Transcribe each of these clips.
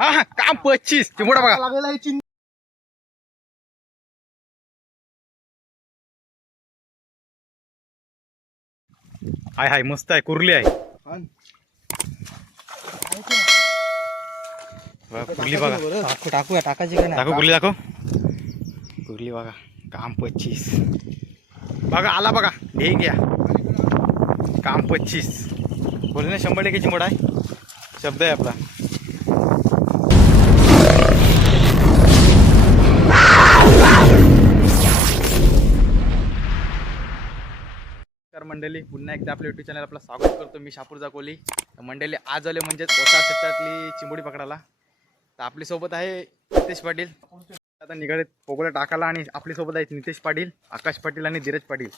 हा हा काम पच्चीस. चिंबोडा बघा. लागलेला हाय हाय मस्त आहे कुर्ली आहे. कुर्ली बघा. टाकू टाकूया टाकायची काय दाखव कुर्ली दाखव. कुर्ली बघा काम पच्चीस. बघा आला बघा. हे घ्या. काम पच्चीस. बोल ना शंभर टक्के चिंबोडा आहे. शब्द आहे आपला. मंडळी पुन्हा एकदा आपल्या युट्यूब चॅनल आपला स्वागत करतो मी शापूर जाकोली. तर मंडळी आज आले म्हणजे ओसा क्षेत्रातली चिंबोडी पकडायला. तर आपल्यासोबत आहे नितेश पाटील. आता निघाले पोगोला टाकाला आणि आपल्यासोबत आहेत नितेश पाटील आकाश पाटील आणि धीरज पाटील.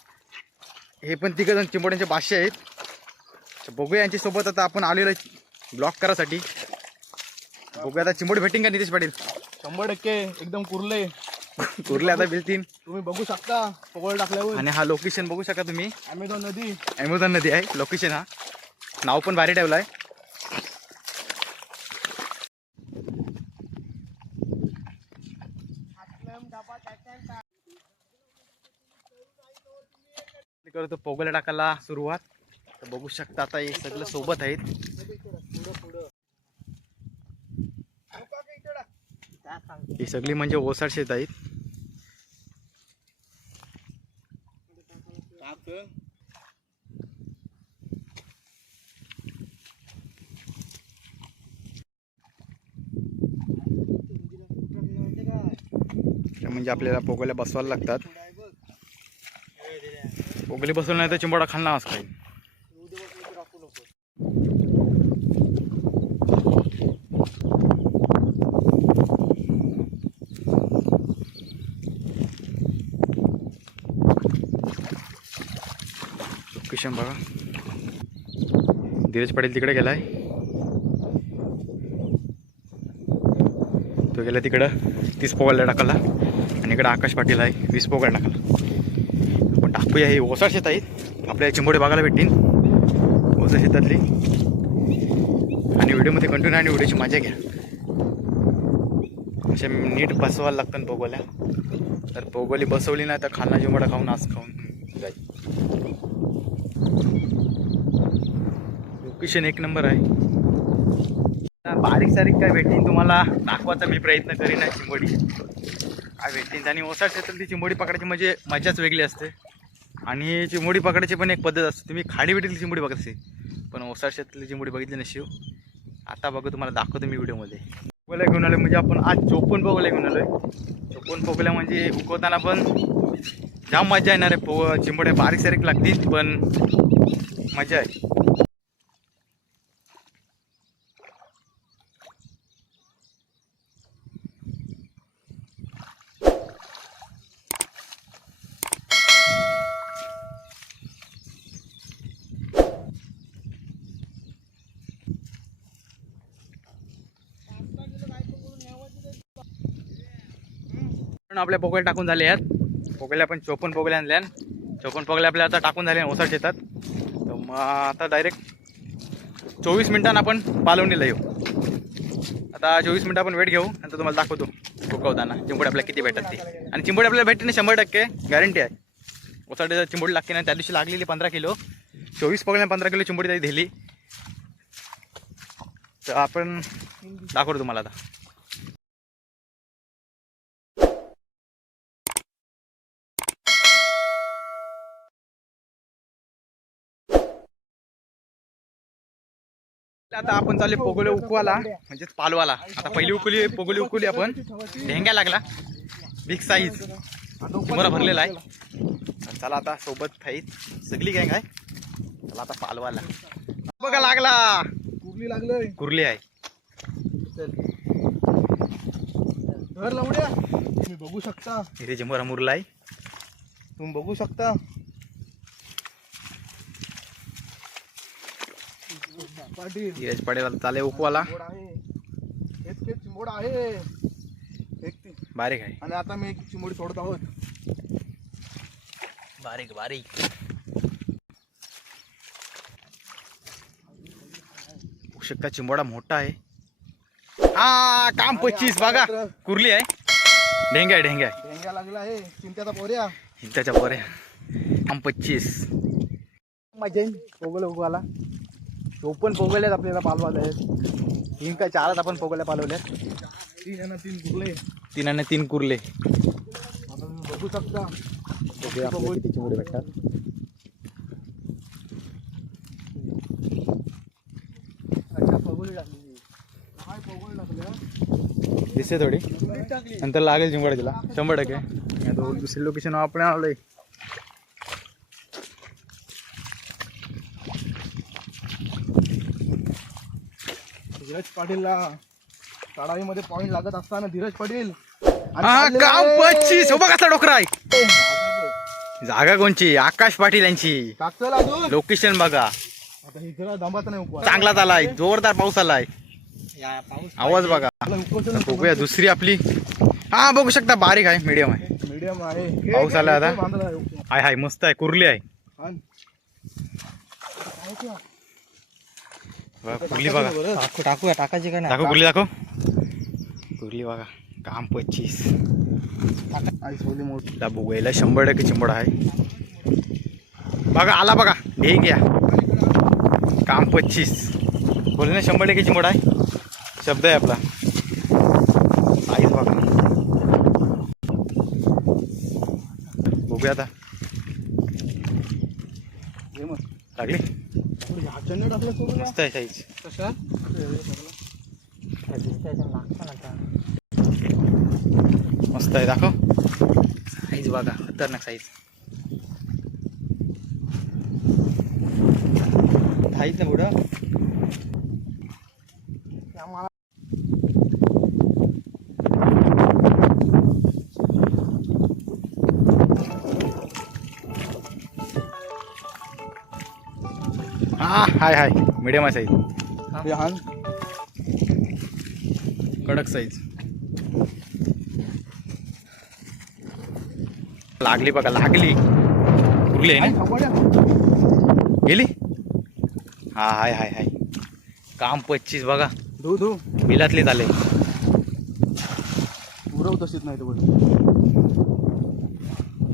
हे पण तिघं जण चिंबोड्यांचे भाष्य आहेत. बघूया यांच्यासोबत आता आपण आलेलो ब्लॉक करासाठी बघूया आता चिंबोडी भेटिंग का नितेश पाटील? शंभर टक्के एकदम कुरले. कुर्ले आता बिलतीन तुम्ही बघू शकता पगोल टाकल्यावर. आणि हा लोकेशन बघू शकता तुम्ही. अमेझॉन नदी. अमेझॉन नदी आहे लोकेशन हा. नाव पण भारी ठेवलं आहे करतो पोगला टाकायला सुरुवात. तर बघू शकता आता हे सगळं सोबत आहेत. ही सगळी म्हणजे ओसाड शेत आहेत. म्हणजे आपल्याला पोगल्या बसवायला लागतात. पोगले बसवलं नाही तर चिंबोडा खाल्ला असं काही लोकेशन बघा. धीरज पाटील तिकडे गेलाय. तो गेला तिकडं तीस पोगायला टाकला आणि इकडं आकाश पाटील आहे वीस पोगायला टाकला आपण टाकूया हे ओसाड शेत आहेत आपल्या चिंबोडे बघायला भेटतील. ओसा शेतातली. आणि व्हिडिओमध्ये कंटिन्यू आणि व्हिडिओची मजा घ्या. अशा नीट बसवायला लागतं पोगोल्या. तर पोगोली बसवली नाही तर खालना चिंबोडा खाऊन आज खाऊन जाईल. लोकेशन एक नंबर आहे. बारीक सारीक काय भेटीन तुम्हाला दाखवायचा मी प्रयत्न करीन आहे चिंबोडी. काय भेटीन? आणि ओसाड क्षेत्रातली चिंबोडी पकडायची म्हणजे मजाच वेगळी असते. आणि चिंबोडी पकडायची पण एक पद्धत असते. तुम्ही खाडी भेटीतली चिंबोडी बघत पण ओसाड क्षेत्रातली चिंबोडी बघितली नशिव आता बघू तुम्हाला दाखवतो मी व्हिडिओमध्ये. पोगल्या घेऊन आलो म्हणजे आपण आज चोपन पोगल्या घेऊन आलो आहे चोपून पोगल्या म्हणजे उकवताना पण जाम मजा येणार आहे. पो चिंबोड्या बारीक सारीक लागतील पण मजा आहे. पण आपल्या पोगल्या टाकून झाले आहेत. पोकळ्या पण चोपन पोगल्या आणल्या चोपन पोगल्या आपल्या आता टाकून झाले ओसर शेतात. तर मग आता डायरेक्ट चोवीस मिनिटांना आपण पालवणीला येऊ. आता चोवीस मिनटं आपण वेट घेऊ नंतर तुम्हाला दाखवतो सुकवताना चिंबोडी आपल्याला किती भेटतात ते. आणि चिंबोडी आपल्याला भेटते ना शंभर टक्के गॅरंटी आहे. ओसाडीचा चिंबोडी लागते ना त्या दिवशी लागलेली पंधरा किलो. चोवीस पगल्या पंधरा किलो चिंबोडी त्याची दिली. तर आपण दाखवतो तुम्हाला आता. आता आपण चालले पोगोले उकवाला म्हणजेच पालवाला. आता पहिली उकली पोगोली उकवली आपण. ढेंग्या लागला. बिग साईज चिमोरा भरलेला आहे. चला आता सोबत थाईत. सगळी गँग आहे. चला आता पालवाला. बघा लागला. कुरली लागलंय. कुर्ली आहे. तुम्ही बघू शकता. इथे चिमोरा मुरला आहे. तुम्ही बघू शकता. धीरज पडेल चाले उकवाला चिंबोड आहे. हेच खेळ चिंबोड आहे. एक ती. बारीक आहे. आणि आता मी एक चिंबोडी सोडत आहोत. बारीक बारीक. शकता चिंबोडा मोठा आहे. हा काम पच्चीस बघा. कुर्ली आहे. ढेंग्या ढेंग्या ढेंग्या लागला आहे. चिंत्याचा पोऱ्या. त्याच्या वर आहे काम पच्चीस. मजा येईल पोगल उगवाला. तो पण पोगल्यात आपल्याला पालवायला आहेत तीन काय चारच आपण पोगल्या पालवल्यात तीन आणि तीन कुर्ले. तीन आणि तीन कुर्ले. आता तुम्ही बघू शकता. किती चिमुडे भेटतात. दिसते थोडी. नंतर लागेल चिंबड तिला शंभर टक्के. दुसरी लोकेशन आपण आलोय. धीरज पाटीलला तडावीमध्ये पॉईंट लागत असताना धीरज पाटील हा. पच्चीस हो बघा डोकरा आहे? जागा कोणची? आकाश पाटील यांची. अजून? लोकेशन बघा. आता हे जरा दमात नाही चांगलाच आलाय. जोरदार पाऊस आलाय. आवाज बघा. बघूया दुसरी आपली. हा बघू शकता. बारीक आहे मीडियम आहे. मीडियम आहे. पाऊस आला आता? बांधला आहे. हाय हाय मस्त आहे. कुर्ली आहे. आण. काय ते? कुर्ली बघा. बरं. टाकूया टाकायची का दाखव कुर्ली दाखव. कुर्ली बघा काम पच्चीस. मोठी. ला बघायला शंभर टक्के चिंबड आहे. बघा आला बघा. हे घ्या. काम पच्चीस. बोल ना शंभर टक्के चिंबड आहे. शब्द आहे आपला. साईज बघा. बघूया आता. मग. लागली थोडी ह्याच्यानं टाकलं सोडून या. मस्त आहे साईज. कशा? मस्त आहे दाखव. साईज बघा खतरनाक साईज. साईज ना पुढं? हाय हाय. मीडियम आहे. साईज हाण. कडक साईज लागली बघा लागली. उरली आहे ना. गेली? हा हाय हाय हाय. काम पच्चीस बघा. धू धू. बिलातले झाले. उरव तशीच नाही बघ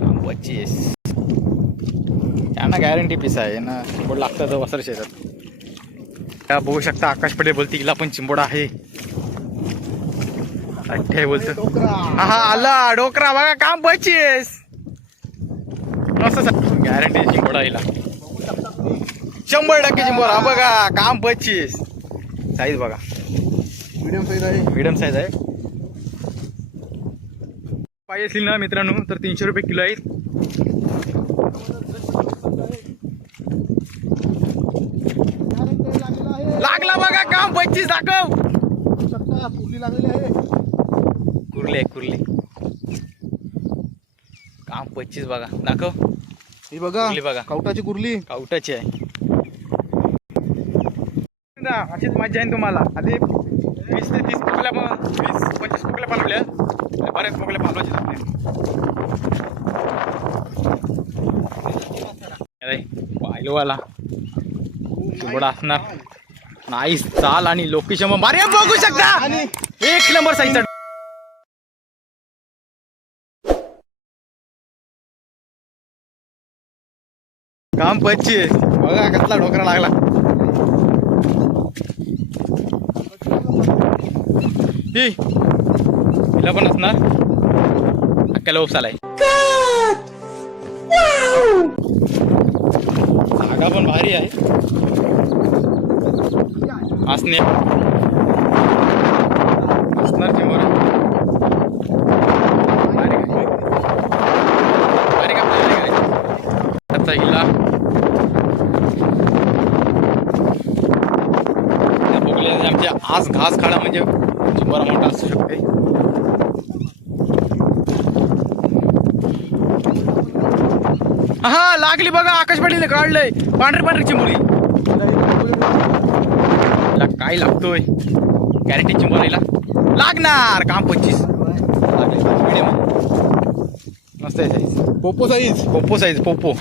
काम पच्चीस. यांना गॅरंटी पीस आहे ना चिंबोड लागतं तर वसर शेतात त्या बघू शकता आकाश पटेल बोलते हिला पण चिंबोड आहे. अठ्ठे बोलतो? हा हा आला डोकरा बघा काम पच्चीस मस्त गॅरंटी चिंबोडा हिला. शंभर टक्के चिंबोरा बघा काम पच्चीस साईज बघा. मीडियम साईज आहे. मिडियम साईज आहे. पाहिजे असतील ना मित्रांनो तर तीनशे रुपये किलो आहेत लागलेला आहे लागला बघा काम पच्चीस दाखव बघू फुली लागलेली आहे. कुर्ली आहे कुर्ली. काम पच्चीस बघा. दाखव. ही बघा कुर्ली बघा. कवटाची कुर्ली. कावटाची आहे. अशीच मजा आहे तुम्हाला. आधी वीस ते तीस पोकल्या पण वीस पंचवीस पोकल्या पालवल्या? बऱ्याच पोकल्या पालवायच्या आपल्या पाहिलोवाला. चिवडा असणार. नाही चाल आणि लोकेशन मारे बघू शकता! आणि एक नंबर साईजचा काम पच्चीस. बघा कसला डोकरा लागला. ही हिला पण असणार. अक्क्याला ओप्स आलाय जागा पण भारी आहे. असणे. असणार चिमोर बारीक आहे. नाही हिला. त्या आमच्या आज घास खाडा म्हणजे चिंबोरा मोठा असू शकते. हा लागली बघा आकाश पाटील काढलंय. पांढरी पांढरी चिंबोरी काय लागतोय. कॅरेटी चिंबरायला लागणार काम पंचवीस. मस्त आहे साईज पोपो साईज पोपो साईज पोपो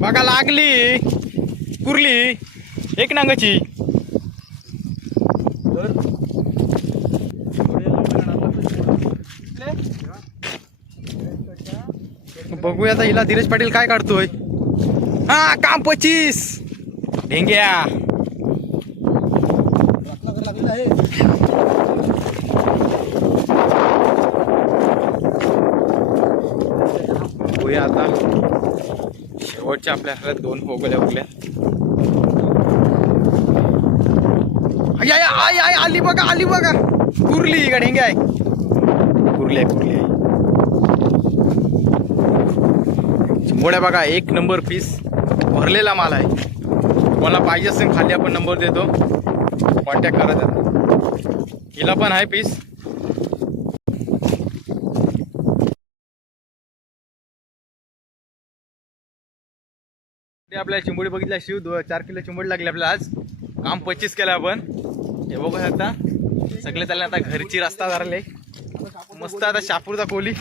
बघा लागली. कुरली. एक नांगाची. बघूया आता हिला धीरज पाटील काय काढतोय. हा काम पचीस. ढेंग्या. आहे बघूया आता. शेवटच्या आपल्या हातात दोन पोगल्या उरल्या. आय आय आय आय आली बघा आली बघा. कुरली का ढेंग्या? आहे कुरली आहे कुरली आहे बघा एक नंबर पीस भरलेला माल आहे. कोणाला पाहिजे असेल खाली आपण नंबर देतो. कॉन्टॅक्ट करा त्याला. हिला पण आहे पीस ते आपल्या चिंबोडी बघितल्या शिव दो चार किलो चिंबोडी लागली आपल्याला आज. काम पच्चीस केलं आपण. हे बघू शकता सगळे चालले आता घरची रस्ता धरले. मस्त आता शापूरचा कोली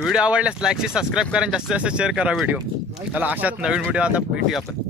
व्हिडिओ आवडल्यास लाईकशी सबस्क्राईब करा जास्तीत जास्त शेअर करा व्हिडिओ. त्याला अशाच नवीन व्हिडिओ आता भेटूया आपण.